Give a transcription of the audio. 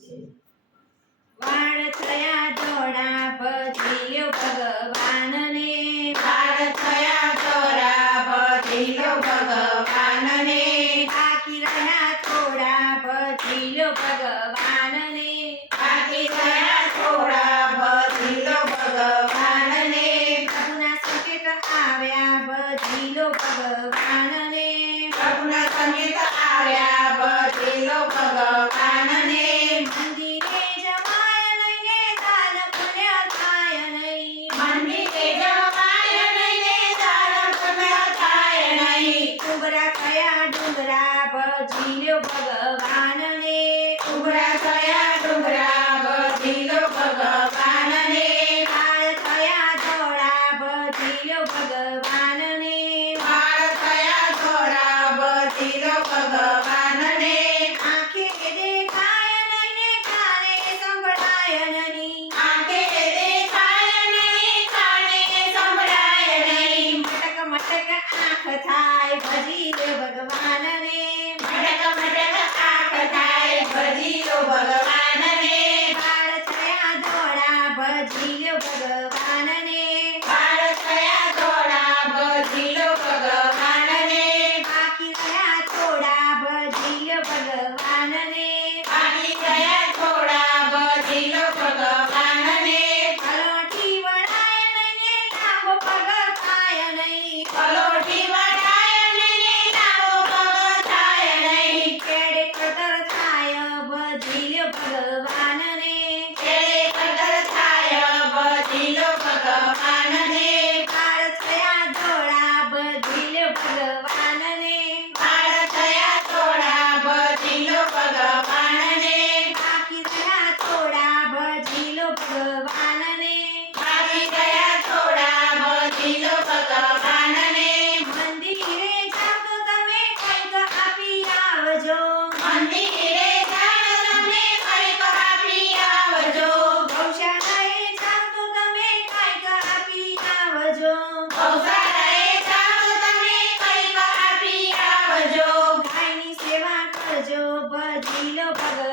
વાળ થયા ધોળા ભજી લ્યો ભગવાનને વાળ થયા ધોળા ભજી લ્યો ભગવાનને બાકી રહ્યા થોડા ભજી લ્યો ભગવાનને બાકી રહ્યા થોડા ભજી લ્યો ભગવાનને પ્રભુના સંકેત આવ્યા ભજી લ્યો ભગવાનને પ્રભુના સંકેત આવ્યા ભજી લ્યો ભગવાનને મંદિરે જવાય લઈને દાન પુણ્ય થાય નહીં મંદિરે જવાય નહીં દાન પુણ્ય થાય નહીં ડુંગરા કયા ડુંગરા ભજી લ્યો ભગવાનને ઉભરા થયા ડુંગરા ભજી લ્યો ભગવાનને વાળ થયા ધોળા ભજી લ્યો ભગવાનને વાળ થયા ધોળા ભજી લ્યો ભગવાનને આંખે દેખાય નહીં ને કાને સંભળાય નહીં આંખે દેખાય નહીં કાને સંભળાય નહીં મટક મટક આંખ થાય ભજી લે ભગવાનને મટક મટક આંખ થાય ભજી લ્યો ભગવાનને વાળ થયા ધોળા ભજી લ્યો ભગવાનને વાળ થયા ધોળા ભજી લ્યો ભગવાનને બાકી રહ્યા થોડા ભજી લ્યો ભગવાનને બાકી રહ્યા થોડા ભજી લ્યો ભગવાનને કલોઠી વળાય નહીં ને લાંબો પગ થાય નહીં કલોઠી વટાય નહીં લાંબો પગ થાય નહીં કેડે કટર થાય ભજી લ્યો ભગવાનને કેળે કદર થાય ભજી લ્યો ભગવાનને વાળ થયા ધોળા ભજી લ્યો ભગવાનને વાળ થયા થોડા ભજી લ્યો ભગવાનને બાકી રહ્યા થોડા ભજી લ્યો ભગવાનને બાકી ગયા થોડા ભજી લ્યો ભગવાનને મંદિરે જાવ તો તમે કંઈક આપી આવજો મંદિરે જાઓ તમે કંઈક આપી આવજો ગૌશાળાએ જાવ તો તમે કંઈક આપી આવજો ગૌશાળાએ જાઓ તમે કંઈક આપી આવજો ગાયની સેવા કરજો ભજી લો ભગવાનને